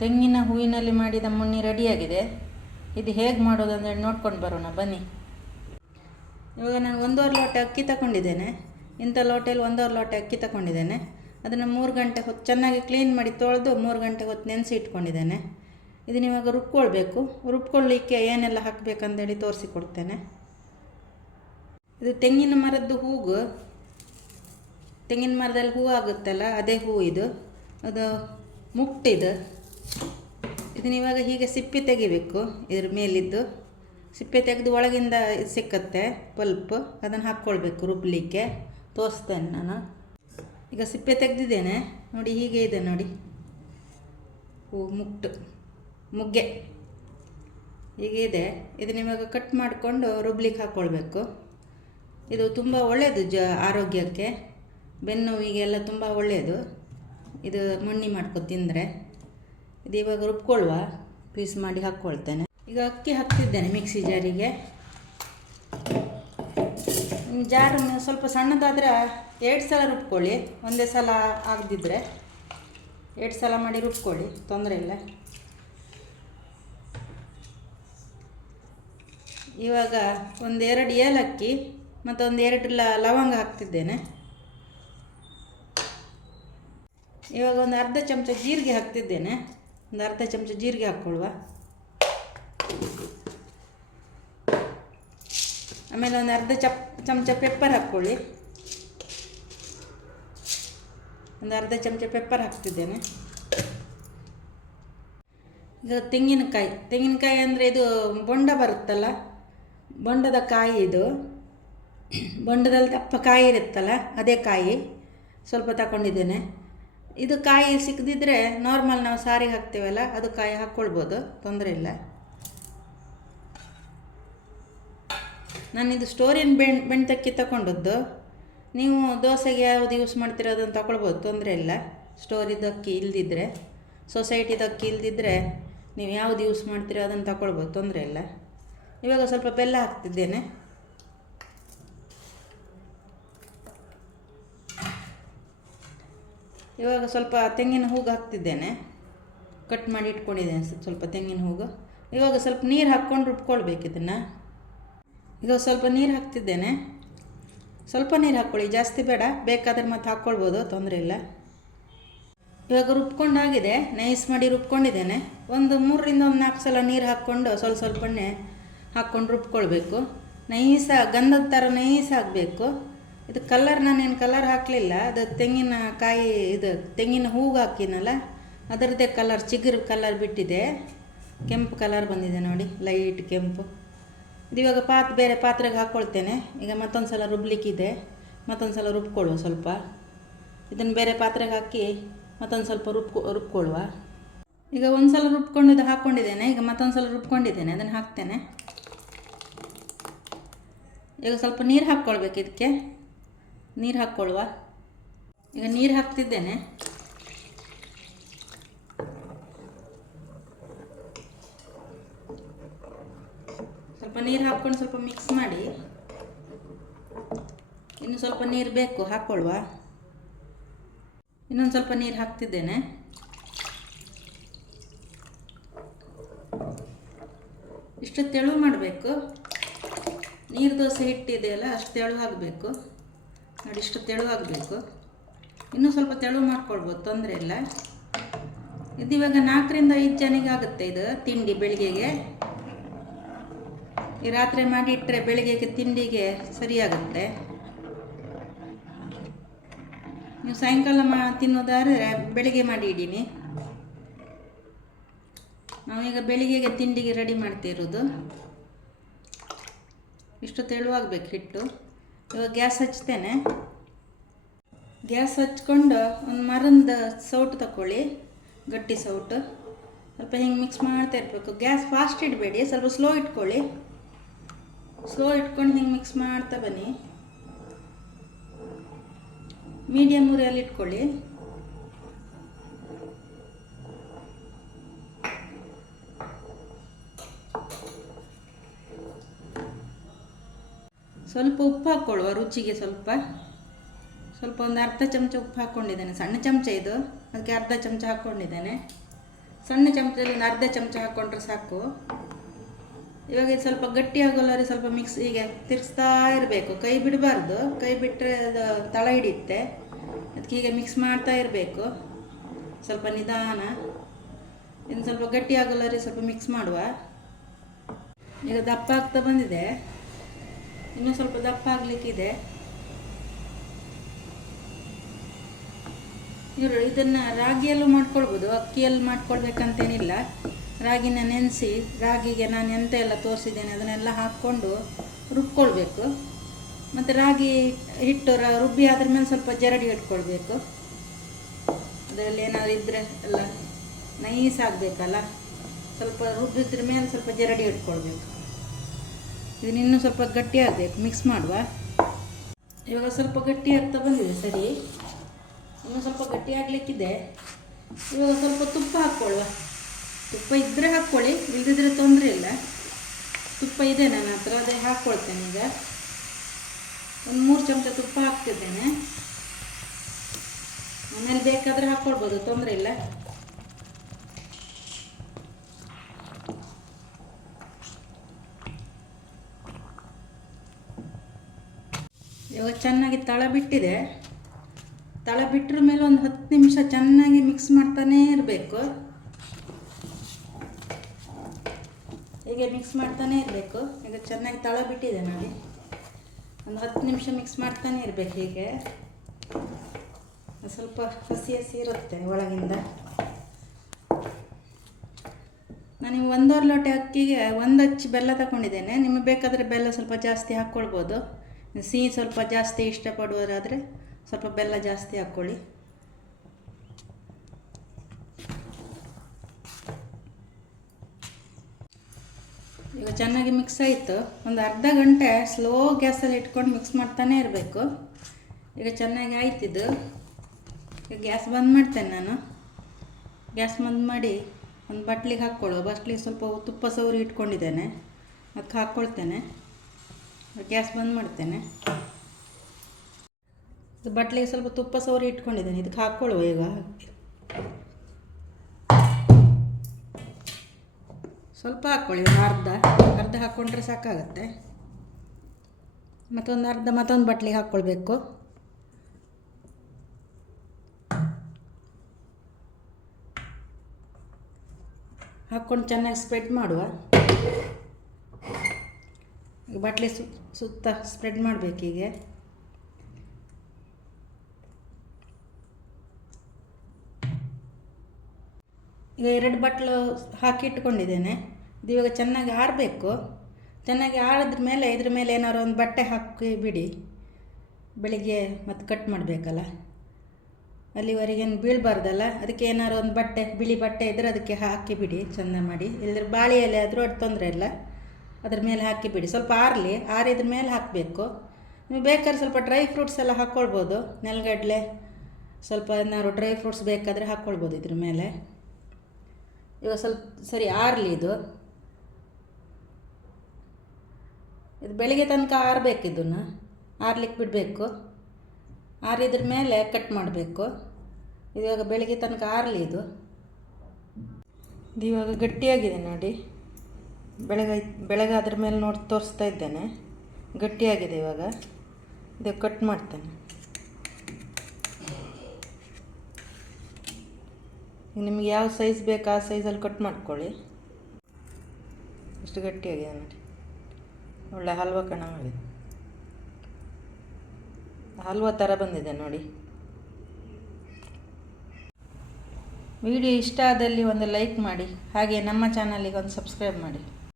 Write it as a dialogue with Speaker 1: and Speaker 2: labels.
Speaker 1: ತೆಂಗಿನ ಹೂವಿನಲ್ಲಿ ಮಾಡಿದ ಮುನ್ನಿ ರೆಡಿಯಾಗಿದೆ. ಇದು ಹೇಗೆ ಮಾಡೋದು ಅಂತೇಳಿ ನೋಡ್ಕೊಂಡು ಬರೋಣ, ಬನ್ನಿ. ಇವಾಗ ನಾನು ಒಂದೂವರೆ ಲೋಟ ಅಕ್ಕಿ ತಗೊಂಡಿದ್ದೇನೆ. ಇಂಥ ಲೋಟೆಯಲ್ಲಿ ಒಂದೂವರೆ ಲೋಟ ಅಕ್ಕಿ ತಗೊಂಡಿದ್ದೇನೆ. ಅದನ್ನು ಮೂರು ಗಂಟೆ ಹೊತ್ತು ಚೆನ್ನಾಗಿ ಕ್ಲೀನ್ ಮಾಡಿ ತೊಳೆದು ಮೂರು ಗಂಟೆ ಹೊತ್ತು ನೆನೆಸಿ ಇಟ್ಕೊಂಡಿದ್ದೇನೆ. ಇದನ್ನ ಇವಾಗ ರುಬ್ಕೊಳ್ಬೇಕು. ರುಬ್ಕೊಳ್ಳಿಕ್ಕೆ ಏನೆಲ್ಲ ಹಾಕಬೇಕಂತೇಳಿ ತೋರಿಸಿಕೊಡ್ತೇನೆ. ಇದು ತೆಂಗಿನ ಮರದ್ದು ಹೂವು ತೆಂಗಿನ ಮರದಲ್ಲಿ ಹೂವು ಆಗುತ್ತಲ್ಲ ಅದೇ ಹೂವು ಇದು. ಅದು ಮುಟ್ಟಿದು ಇದನ್ನ ಇವಾಗ ಹೀಗೆ ಸಿಪ್ಪೆ ತೆಗಿಬೇಕು. ಇದ್ರ ಮೇಲಿದ್ದು ಸಿಪ್ಪೆ ತೆಗೆದು ಒಳಗಿಂದ ಸಿಕ್ಕತ್ತೆ, ಪಲ್ಪ್. ಅದನ್ನು ಹಾಕ್ಕೊಳ್ಬೇಕು ರುಬ್ಬಲಿಕ್ಕೆ ತೋರಿಸ್ತೇನೆ ನಾನು. ಈಗ ಸಿಪ್ಪೆ ತೆಗೆದಿದ್ದೇನೆ. ನೋಡಿ ಹೀಗೆ ಇದೆ ನೋಡಿ. ಹೂ ಮುಟ್ಟು ಮುಗ್ಗೆ. ಹೀಗೆ ಇದೆ. ಇದನ್ನ ಇವಾಗ ಕಟ್ ಮಾಡಿಕೊಂಡು ರುಬ್ಲಿಕ್ಕೆ ಹಾಕ್ಕೊಳ್ಬೇಕು. ಇದು ತುಂಬ ಒಳ್ಳೆಯದು ಜ, ಆರೋಗ್ಯಕ್ಕೆ. ಬೆನ್ನು ಹೀಗೆಲ್ಲ ತುಂಬ ಒಳ್ಳೆಯದು ಇದು ಮಣ್ಣಿ ಮಾಡ್ಕೊ ತಿಂದರೆ. ಇದು ಇವಾಗ ರುಬ್ಕೊಳ್ಳುವ, ಪೀಸ್ ಮಾಡಿ ಹಾಕ್ಕೊಳ್ತೇನೆ. ಈಗ ಅಕ್ಕಿ ಹಾಕ್ತಿದ್ದೇನೆ ಮಿಕ್ಸಿ ಜಾರಿಗೆ. ಜಾರು ಸ್ವಲ್ಪ ಸಣ್ಣದಾದರೆ ಎರಡು ಸಲ ರುಬ್ಕೊಳ್ಳಿ. ಒಂದೇ ಸಲ ಆಗದಿದ್ದರೆ ಎರಡು ಸಲ ಮಾಡಿ ರುಬ್ಕೊಳ್ಳಿ, ತೊಂದರೆ ಇಲ್ಲ. ಇವಾಗ ಒಂದೆರಡು ಏಲಕ್ಕಿ ಮತ್ತು ಒಂದೆರಡು ಲ ಲವಂಗ ಹಾಕ್ತಿದ್ದೇನೆ. ಇವಾಗ ಒಂದು ಅರ್ಧ ಚಮಚ ಜೀರಿಗೆ ಹಾಕ್ತಿದ್ದೇನೆ. ಒಂದು ಅರ್ಧ ಚಮಚ ಜೀರಿಗೆ ಹಾಕ್ಕೊಳ್ಳುವ ಆಮೇಲೆ ಒಂದು ಅರ್ಧ ಚಪ್ ಚಮಚ ಪೆಪ್ಪರ್ ಹಾಕ್ಕೊಳ್ಳಿ. ಒಂದು ಅರ್ಧ ಚಮಚ ಪೆಪ್ಪರ್ ಹಾಕ್ತಿದ್ದೇನೆ. ಇದು ತೆಂಗಿನಕಾಯಿ. ತೆಂಗಿನಕಾಯಿ ಅಂದರೆ ಇದು ಬೊಂಡ ಬರುತ್ತಲ್ಲ? ಬೊಂಡದ ಕಾಯಿ ಇದು. ಬೊಂಡದಲ್ಲಿ ದಪ್ಪ ಕಾಯಿ ಇರುತ್ತಲ್ಲ, ಅದೇ ಕಾಯಿ. ಸ್ವಲ್ಪ ತಗೊಂಡಿದ್ದೇನೆ. ಇದು ಕಾಯಿ ಸಿಕ್ಕದಿದ್ದರೆ ನಾರ್ಮಲ್ ನಾವು ಸಾರಿಗೆ ಹಾಕ್ತೇವಲ್ಲ, ಅದು ಕಾಯಿ ಹಾಕ್ಕೊಳ್ಬೋದು ತೊಂದರೆ ಇಲ್ಲ. ನಾನಿದು ಸ್ಟೋರಿನ ಬೆಣ್, ಬೆಣ್ತಕ್ಕಿ ತಗೊಂಡದ್ದು ನೀವು ದೋಸೆಗೆ ಯಾವುದು ಯೂಸ್ ಮಾಡ್ತೀರೋ ಅದನ್ನು ತಗೊಳ್ಬೋದು ತೊಂದರೆ ಇಲ್ಲ. ಸ್ಟೋರಿದ ಅಕ್ಕಿ ಇಲ್ದಿದ್ರೆ ಸೊಸೈಟಿದ ಅಕ್ಕಿ ಇಲ್ದಿದ್ರೆ ನೀವು ಯಾವುದು ಯೂಸ್ ಮಾಡ್ತೀರೋ ಅದನ್ನು ತಗೊಳ್ಬೋದು ತೊಂದರೆ ಇಲ್ಲ. ಇವಾಗ ಸ್ವಲ್ಪ ಬೆಲ್ಲ ಹಾಕ್ತಿದ್ದೇನೆ. ಇವಾಗ ಸ್ವಲ್ಪ ತೆಂಗಿನ ಹೂಗು ಹಾಕ್ತಿದ್ದೇನೆ. ಕಟ್ ಮಾಡಿ ಇಟ್ಕೊಂಡಿದ್ದೇನೆ ಸ್ವಲ್ಪ ತೆಂಗಿನ ಹೂಗು ಇವಾಗ ಸ್ವಲ್ಪ ನೀರು ಹಾಕ್ಕೊಂಡು ರುಬ್ಕೊಳ್ಬೇಕು ಇದನ್ನು. ಈಗ ಸ್ವಲ್ಪ ನೀರು ಹಾಕ್ತಿದ್ದೇನೆ. ಸ್ವಲ್ಪ ನೀರು ಹಾಕ್ಕೊಳ್ಳಿ, ಜಾಸ್ತಿ ಬೇಡ. ಬೇಕಾದ್ರೆ ಮತ್ತೆ ಹಾಕ್ಕೊಳ್ಬೋದು, ತೊಂದರೆ ಇಲ್ಲ. ಇವಾಗ ರುಬ್ಕೊಂಡಾಗಿದೆ. ನೈಸ್ ಮಾಡಿ ರುಬ್ಕೊಂಡಿದ್ದೇನೆ. ಒಂದು ಮೂರರಿಂದ ಒಂದು ನಾಲ್ಕು ಸಲ ನೀರು ಹಾಕ್ಕೊಂಡು ಸ್ವಲ್ಪ ಸ್ವಲ್ಪನೇ ಹಾಕ್ಕೊಂಡು ರುಬ್ಕೊಳ್ಬೇಕು. ನೈಸ, ಗಂಧದ ಥರ ನೈಸ್ ಆಗಬೇಕು. ಇದು ಕಲರ್ ನಾನೇನು ಕಲರ್ ಹಾಕಲಿಲ್ಲ. ಅದು ತೆಂಗಿನ ಕಾಯಿ, ಇದು ತೆಂಗಿನ ಹೂವು ಹಾಕಿನಲ್ಲ ಅದರದ್ದೇ ಕಲರ್ ಚಿಗುರು ಕಲರ್ ಬಿಟ್ಟಿದೆ. ಕೆಂಪು ಕಲರ್ ಬಂದಿದೆ ನೋಡಿ ಲೈಟ್ ಕೆಂಪು. ಇದು ಇವಾಗ ಪಾತ್, ಬೇರೆ ಪಾತ್ರೆಗೆ ಹಾಕ್ಕೊಳ್ತೇನೆ ಈಗ ಮತ್ತೊಂದು ಸಲ ರುಬ್ಲಿಕ್ಕಿದೆ. ಮತ್ತೊಂದು ಸಲ ರುಬ್ಕೊಳ್ಳುವ ಸ್ವಲ್ಪ. ಇದನ್ನು ಬೇರೆ ಪಾತ್ರೆಗೆ ಹಾಕಿ ಮತ್ತೊಂದು ಸ್ವಲ್ಪ ರುಬ್ಕೊ, ರುಬ್ಕೊಳ್ಳುವ. ಈಗ ಒಂದು ಸಲ ರುಬ್ಕೊಂಡಿದ್ದು ಹಾಕ್ಕೊಂಡಿದ್ದೇನೆ ಈಗ ಮತ್ತೊಂದು ಸಲ ರುಬ್ಕೊಂಡಿದ್ದೇನೆ. ಅದನ್ನು ಹಾಕ್ತೇನೆ. ಈಗ ಸ್ವಲ್ಪ ನೀರು ಹಾಕ್ಕೊಳ್ಬೇಕು ಇದಕ್ಕೆ. ನೀರು ಹಾಕ್ಕೊಳ್ಳುವ ಈಗ ನೀರು ಹಾಕ್ತಿದ್ದೇನೆ. ಸ್ವಲ್ಪ ನೀರು ಹಾಕ್ಕೊಂಡು ಸ್ವಲ್ಪ ಮಿಕ್ಸ್ ಮಾಡಿ. ಇನ್ನು ಸ್ವಲ್ಪ ನೀರು ಬೇಕು ಹಾಕ್ಕೊಳ್ಳುವ ಇನ್ನೊಂದು ಸ್ವಲ್ಪ ನೀರು ಹಾಕ್ತಿದ್ದೇನೆ. ಇಷ್ಟು ತೆಳು ಮಾಡಬೇಕು. ನೀರು ದೋಸೆ ಹಿಟ್ಟಿದೆಯಲ್ಲ ಅಷ್ಟು ತೆಳು ಆಗಬೇಕು ನೋಡಿ ತೆಳುವಾಗಬೇಕು. ಇನ್ನೂ ಸ್ವಲ್ಪ ತೆಳು ಮಾಡ್ಕೊಳ್ಬೋದು, ತೊಂದರೆ ಇಲ್ಲ. ಇದು ಇವಾಗ ನಾಲ್ಕರಿಂದ ಐದು ಜನಿಗೆ ಆಗುತ್ತೆ ಇದು ತಿಂಡಿ ಬೆಳಿಗ್ಗೆಗೆ. ಈ ರಾತ್ರಿ ಮಾಡಿ ಇಟ್ಟರೆ ಬೆಳಿಗ್ಗೆಗೆ ತಿಂಡಿಗೆ ಸರಿಯಾಗುತ್ತೆ. ನೀವು ಸಾಯಂಕಾಲ ಮಾ ತಿನ್ನೋದಾದರೆ ಬೆಳಿಗ್ಗೆ ಮಾಡಿ ಇಡೀನಿ. ನಾವೀಗ ಬೆಳಿಗ್ಗೆಗೆ ತಿಂಡಿಗೆ ರೆಡಿ ಮಾಡ್ತಿರೋದು. ಇಷ್ಟು ತೆಳುವಾಗಬೇಕು ಹಿಟ್ಟು. ಇವಾಗ ಗ್ಯಾಸ್ ಹಚ್ತೇನೆ. ಗ್ಯಾಸ್ ಹಚ್ಕೊಂಡು ಒಂದು ಮರದ ಸೌಟ್ ತಗೊಳ್ಳಿ ಗಟ್ಟಿ ಸೌಟು. ಸ್ವಲ್ಪ ಹಿಂಗೆ ಮಿಕ್ಸ್ ಮಾಡ್ತಾ ಇರಬೇಕು. ಗ್ಯಾಸ್ ಫಾಸ್ಟ್ ಇಡಬೇಡಿ, ಸ್ವಲ್ಪ ಸ್ಲೋ ಇಟ್ಕೊಳ್ಳಿ. ಸ್ಲೋ ಇಟ್ಕೊಂಡು ಹಿಂಗೆ ಮಿಕ್ಸ್ ಮಾಡ್ತಾ ಬನ್ನಿ. ಮೀಡಿಯಮ್ ಉರಿಯಲ್ಲಿ ಇಟ್ಕೊಳ್ಳಿ ಸ್ವಲ್ಪ ಉಪ್ಪು ಹಾಕ್ಕೊಳ್ಳುವ ರುಚಿಗೆ ಸ್ವಲ್ಪ ಸ್ವಲ್ಪ ಒಂದು ಅರ್ಧ ಚಮಚ ಉಪ್ಪು ಹಾಕ್ಕೊಂಡಿದ್ದೇನೆ. ಸಣ್ಣ ಚಮಚ ಇದು. ಅದಕ್ಕೆ ಅರ್ಧ ಚಮಚ ಹಾಕ್ಕೊಂಡಿದ್ದೇನೆ. ಸಣ್ಣ ಚಮಚದಲ್ಲಿ ಒಂದು ಅರ್ಧ ಚಮಚ ಹಾಕ್ಕೊಂಡ್ರೆ ಸಾಕು. ಇವಾಗ ಇದು ಸ್ವಲ್ಪ ಗಟ್ಟಿ ಆಗೋಲ್ಲರೆ ಸ್ವಲ್ಪ ಮಿಕ್ಸ್ ಹೀಗೆ ತಿರ್ಸ್ತಾ ಇರಬೇಕು. ಕೈ ಬಿಡಬಾರ್ದು. ಕೈ ಬಿಟ್ಟರೆ ಅದು ತಳ ಹಿಡಿಯುತ್ತೆ. ಅದಕ್ಕೆ ಹೀಗೆ ಮಿಕ್ಸ್ ಮಾಡ್ತಾ ಇರಬೇಕು. ಸ್ವಲ್ಪ ನಿಧಾನ. ಇನ್ನು ಸ್ವಲ್ಪ ಗಟ್ಟಿ ಆಗೋಲ್ಲರೆ ಸ್ವಲ್ಪ ಮಿಕ್ಸ್ ಮಾಡುವ. ಈಗ ದಪ್ಪ ಆಗ್ತಾ ಬಂದಿದೆ. ಇನ್ನೂ ಸ್ವಲ್ಪ ದಪ್ಪ ಆಗಲಿಕ್ಕಿದೆ. ಇವರು ಇದನ್ನು ರಾಗಿಯಲ್ಲೂ ಮಾಡ್ಕೊಳ್ಬೋದು, ಅಕ್ಕಿಯಲ್ಲಿ ಮಾಡ್ಕೊಳ್ಬೇಕಂತೇನಿಲ್ಲ. ರಾಗಿನ ನೆನೆಸಿ, ರಾಗಿಗೆ ನಾನು ಎಂತ ಎಲ್ಲ ತೋರಿಸಿದ್ದೇನೆ ಅದನ್ನೆಲ್ಲ ಹಾಕ್ಕೊಂಡು ರುಬ್ಕೊಳ್ಬೇಕು. ಮತ್ತು ರಾಗಿ ಹಿಟ್ಟು ರುಬ್ಬಿ ಅದ್ರ ಮೇಲೆ ಸ್ವಲ್ಪ ಜರಡಿ ಇಟ್ಕೊಳ್ಬೇಕು. ಅದರಲ್ಲಿ ಏನಾದ್ರು ಇದ್ದರೆ ಎಲ್ಲ ನೈಸ್ ಆಗಬೇಕಲ್ಲ? ಸ್ವಲ್ಪ ರುಬ್ಬಿದ್ರ ಮೇಲೆ ಸ್ವಲ್ಪ ಜರಡಿ ಇಟ್ಕೊಳ್ಬೇಕು. ಇದನ್ನ ಇನ್ನೂ ಸ್ವಲ್ಪ ಗಟ್ಟಿ ಆಗಬೇಕು. ಮಿಕ್ಸ್ ಮಾಡುವ. ಇವಾಗ ಸ್ವಲ್ಪ ಗಟ್ಟಿ ಆಗ್ತಾ ಬಂದಿದೆ, ಸರಿ? ಇನ್ನೂ ಸ್ವಲ್ಪ ಗಟ್ಟಿ ಆಗಲಿಕ್ಕಿದೆ. ಇವಾಗ ಸ್ವಲ್ಪ ತುಪ್ಪ ಹಾಕ್ಕೊಳ್ಳುವ. ತುಪ್ಪ ಇದ್ದರೆ ಹಾಕ್ಕೊಳ್ಳಿ ಇಲ್ಲದಿದ್ದರೆ ತೊಂದರೆ ಇಲ್ಲ. ತುಪ್ಪ ಇದೆ ನನ್ನ ಹತ್ರ, ಅದೇ ಹಾಕ್ಕೊಳ್ತೇನೆ ಈಗ. ಒಂದು ಮೂರು ಚಮಚ ತುಪ್ಪ ಹಾಕ್ತಿದ್ದೇನೆ. ಆಮೇಲೆ ಬೇಕಾದರೆ ಹಾಕ್ಕೊಳ್ಬೋದು, ತೊಂದರೆ ಇಲ್ಲ. ಇವಾಗ ಚೆನ್ನಾಗಿ ತಳ ಬಿಟ್ಟಿದೆ. ತಳ ಬಿಟ್ಟರ ಮೇಲೆ ಒಂದು ಹತ್ತು ನಿಮಿಷ ಚೆನ್ನಾಗಿ ಮಿಕ್ಸ್ ಮಾಡ್ತಾನೇ ಇರಬೇಕು. ಹೀಗೆ ಮಿಕ್ಸ್ ಮಾಡ್ತಾನೇ ಇರಬೇಕು. ಈಗ ಚೆನ್ನಾಗಿ ತಳ ಬಿಟ್ಟಿದೆ ನೋಡಿ. ಒಂದು ಹತ್ತು ನಿಮಿಷ ಮಿಕ್ಸ್ ಮಾಡ್ತಾನೆ ಇರಬೇಕು ಹೀಗೆ. ಸ್ವಲ್ಪ ಹಸಿ ಹಸಿ ಇರುತ್ತೆ ಒಳಗಿಂದ. ನಾನು ಒಂದೂವರೆ ಲೋಟ ಅಕ್ಕಿಗೆ ಒಂದು ಹಚ್ಚಿ ಬೆಲ್ಲ ತಗೊಂಡಿದ್ದೇನೆ. ನಿಮಗೆ ಬೇಕಾದರೆ ಬೆಲ್ಲ ಸ್ವಲ್ಪ ಜಾಸ್ತಿ ಹಾಕ್ಕೊಳ್ಬೋದು ಸಿಹಿ ಸ್ವಲ್ಪ ಜಾಸ್ತಿ ಇಷ್ಟಪಡುವರಾದರೆ ಸ್ವಲ್ಪ ಬೆಲ್ಲ ಜಾಸ್ತಿ ಹಾಕ್ಕೊಳ್ಳಿ. ಈಗ ಚೆನ್ನಾಗಿ ಮಿಕ್ಸ್ ಆಯಿತು. ಒಂದು ಅರ್ಧ ಗಂಟೆ ಸ್ಲೋ ಗ್ಯಾಸಲ್ಲಿ ಇಟ್ಕೊಂಡು ಮಿಕ್ಸ್ ಮಾಡ್ತಾನೆ ಇರಬೇಕು. ಈಗ ಚೆನ್ನಾಗಿ ಆಯ್ತಿದ್ದು ಈಗ ಗ್ಯಾಸ್ ಬಂದ್ ಮಾಡ್ತೇನೆ ನಾನು. ಗ್ಯಾಸ್ ಬಂದ್ ಮಾಡಿ ಒಂದು ಬಟ್ಲಿಗೆ ಹಾಕ್ಕೊಳ್ಳೋ ಬಟ್ಲಿಗೆ ಸ್ವಲ್ಪ ತುಪ್ಪ ಸೌರಿ ಇಟ್ಕೊಂಡಿದ್ದೇನೆ. ಅದಕ್ಕೆ ಹಾಕ್ಕೊಳ್ತೇನೆ. ಗ್ಯಾಸ್ ಬಂದ್ ಮಾಡ್ತೇನೆ. ಇದು ಬಟ್ಲಿಗೆ ಸ್ವಲ್ಪ ತುಪ್ಪ ಸವರಿ ಇಟ್ಕೊಂಡಿದ್ದೇನೆ. ಇದಕ್ಕೆ ಹಾಕ್ಕೊಳ್ಳುವ ಈಗ. ಸ್ವಲ್ಪ ಹಾಕ್ಕೊಳ್ಳಿ ಅರ್ಧ. ಅರ್ಧ ಹಾಕ್ಕೊಂಡ್ರೆ ಸಾಕಾಗುತ್ತೆ. ಮತ್ತೊಂದು ಅರ್ಧ, ಮತ್ತೊಂದು ಬಟ್ಲಿಗೆ ಹಾಕ್ಕೊಳ್ಬೇಕು. ಹಾಕ್ಕೊಂಡು ಚೆನ್ನಾಗಿ ಸ್ಪ್ರೆಡ್ ಮಾಡುವ. ಈಗ ಬಟ್ಲಿ ಸು, ಸುತ್ತ ಸ್ಪ್ರೆಡ್ ಮಾಡಬೇಕೀಗೆ ಈಗ ಎರಡು ಬಟ್ಲು ಹಾಕಿ ಇಟ್ಕೊಂಡಿದ್ದೇನೆ. ಇದು ಇವಾಗ ಚೆನ್ನಾಗಿ ಆರಬೇಕು. ಚೆನ್ನಾಗಿ ಆರಿದ್ರ ಮೇಲೆ, ಇದ್ರ ಮೇಲೆ ಏನಾದ್ರು ಒಂದು ಬಟ್ಟೆ ಹಾಕಿ ಬಿಡಿ. ಬೆಳಿಗ್ಗೆ ಮತ್ತು ಕಟ್ ಮಾಡಬೇಕಲ್ಲ. ಅಲ್ಲಿವರೆಗೇನು ಬೀಳಬಾರ್ದಲ್ಲ. ಅದಕ್ಕೆ ಏನಾದ್ರು ಒಂದು ಬಟ್ಟೆ, ಬಿಳಿ ಬಟ್ಟೆ ಇದ್ದರೆ ಅದಕ್ಕೆ ಹಾಕಿ ಬಿಡಿ. ಚೆಂದ ಮಾಡಿ. ಇಲ್ಲದ್ರೆ ಬಾಳೆಯಲ್ಲಿ ಆದರೂ ಅದು ತೊಂದರೆ ಇಲ್ಲ. ಅದ್ರ ಮೇಲೆ ಹಾಕಿ ಬಿಡಿ ಸ್ವಲ್ಪ ಆರಲಿ ಆರಿದ್ರ ಮೇಲೆ ಹಾಕಬೇಕು. ನೀವು ಬೇಕಾದ್ರೆ ಸ್ವಲ್ಪ ಡ್ರೈ ಫ್ರೂಟ್ಸ್ ಎಲ್ಲ ಹಾಕ್ಕೊಳ್ಬೋದು ನೆಲಗಡಲೆ, ಸ್ವಲ್ಪ ಏನಾದ್ರು ಡ್ರೈ ಫ್ರೂಟ್ಸ್ ಬೇಕಾದರೆ ಹಾಕ್ಕೊಳ್ಬೋದು ಇದ್ರ ಮೇಲೆ. ಇವಾಗ ಸ್ವಲ್ಪ, ಸರಿ, ಆರಲಿ ಇದು. ಇದು ಬೆಳಿಗ್ಗೆ ತನಕ ಆರಬೇಕು ಇದನ್ನು. ಆರ್ಲಿಕ್ಕೆ ಬಿಡಬೇಕು. ಆರಿದ್ರ ಮೇಲೆ ಕಟ್ ಮಾಡಬೇಕು. ಇವಾಗ ಬೆಳಿಗ್ಗೆ ತನಕ ಆರಲಿ ಇದು. ಇದು ಇವಾಗ ಗಟ್ಟಿಯಾಗಿದೆ ನೋಡಿ. ಬೆಳಗ್ಗೆ ಅದ್ರ ಮೇಲೆ ನೋಡಿ ತೋರಿಸ್ತಾ ಇದ್ದೇನೆ. ಗಟ್ಟಿಯಾಗಿದೆ ಇವಾಗ. ಇದು ಕಟ್ ಮಾಡ್ತೇನೆ. ನಿಮ್ಗೆ ಯಾವ ಸೈಜ್ ಬೇಕು ಆ ಸೈಜಲ್ಲಿ ಕಟ್ ಮಾಡ್ಕೊಳ್ಳಿ. ಇಷ್ಟು ಗಟ್ಟಿಯಾಗಿದೆ ನೋಡಿ. ಒಳ್ಳೆ ಹಲ್ವ ಮಾಡಿದೆ ಹಲ್ವ ಥರ ಬಂದಿದೆ ನೋಡಿ. ವಿಡಿಯೋ ಇಷ್ಟ ಆದಲ್ಲಿ ಒಂದು ಲೈಕ್ ಮಾಡಿ. ಹಾಗೆ ನಮ್ಮ ಚಾನಲಿಗೆ ಒಂದು ಸಬ್ಸ್ಕ್ರೈಬ್ ಮಾಡಿ.